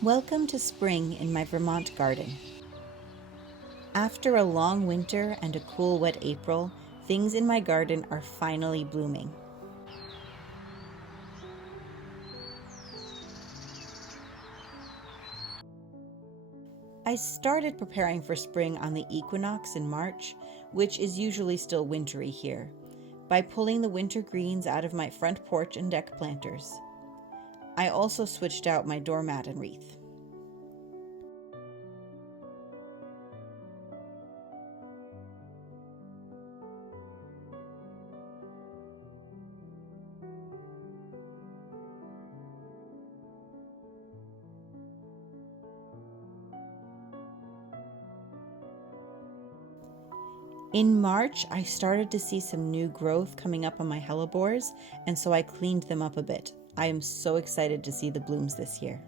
Welcome to spring in my Vermont garden. After a long winter and a cool, wet April, things in my garden are finally blooming. I started preparing for spring on the equinox in March, which is usually still wintry here, by pulling the winter greens out of my front porch and deck planters. I also switched out my doormat and wreath. In March, I started to see some new growth coming up on my hellebores, and so I cleaned them up a bit. I am so excited to see the blooms this year.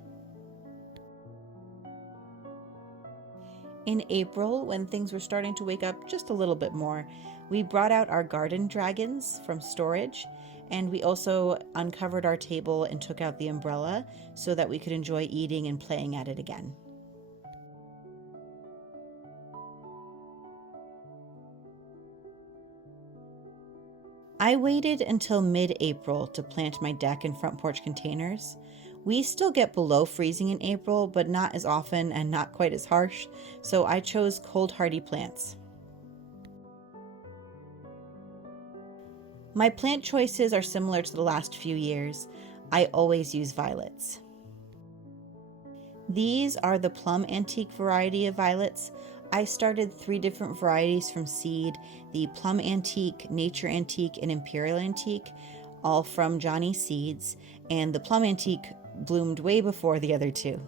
In April, when things were starting to wake up just a little bit more, we brought out our garden dragons from storage, and we also uncovered our table and took out the umbrella so that we could enjoy eating and playing at it again. I waited until mid-April to plant my deck and front porch containers. We still get below freezing in April, but not as often and not quite as harsh, so I chose cold hardy plants. My plant choices are similar to the last few years. I always use violets. These are the plum antique variety of violets. I started 3 different varieties from seed, the Plum Antique, Nature Antique, and Imperial Antique, all from Johnny Seeds, and the Plum Antique bloomed way before the other 2.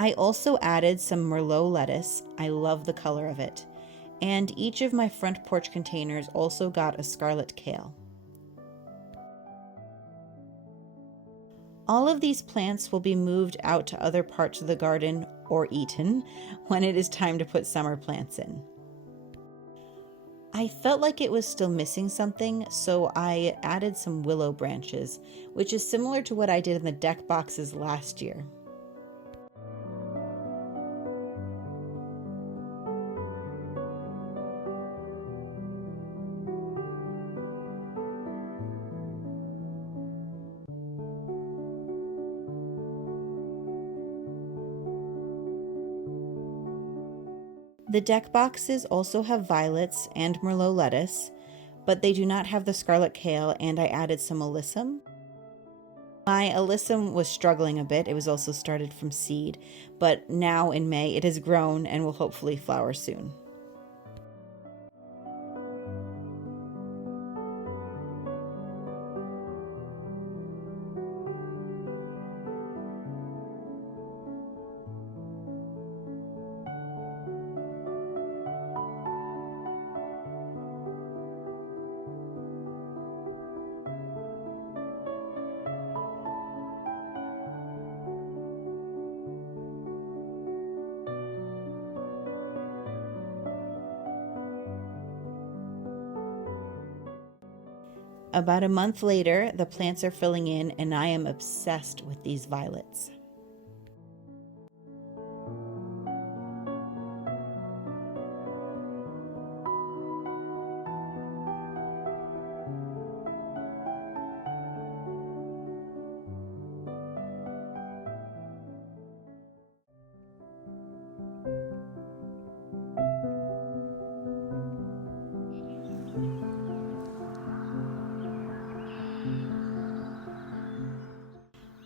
I also added some Merlot lettuce. I love the color of it. And each of my front porch containers also got a scarlet kale. All of these plants will be moved out to other parts of the garden or eaten when it is time to put summer plants in. I felt like it was still missing something, so I added some willow branches, which is similar to what I did in the deck boxes last year. The deck boxes also have violets and Merlot lettuce, but they do not have the scarlet kale, and I added some alyssum. My alyssum was struggling a bit. It was also started from seed, but now in May it has grown and will hopefully flower soon. About a month later, the plants are filling in, and I am obsessed with these violets.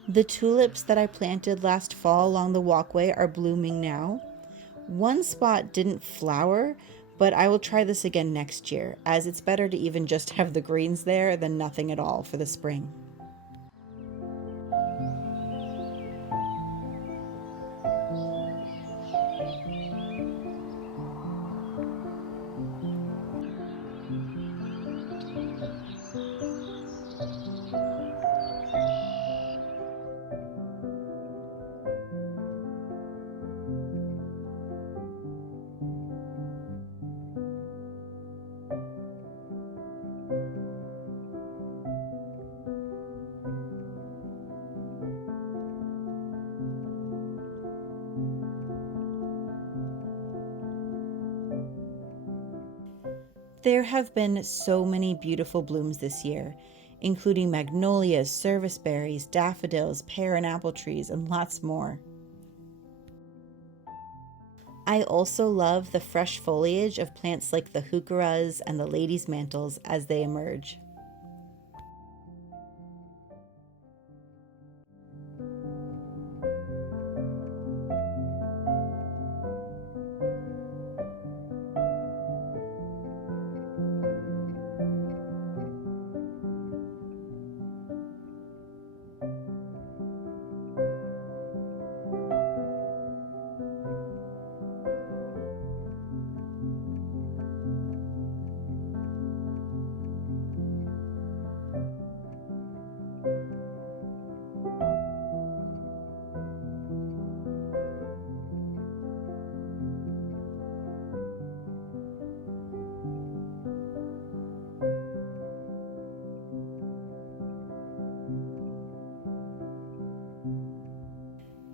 The tulips that I planted last fall along the walkway are blooming now. One spot didn't flower, but I will try this again next year, as it's better to even just have the greens there than nothing at all for the spring. There have been so many beautiful blooms this year, including magnolias, serviceberries, daffodils, pear and apple trees, and lots more. I also love the fresh foliage of plants like the heucheras and the lady's mantles as they emerge.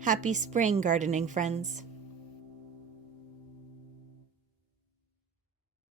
Happy spring, gardening friends!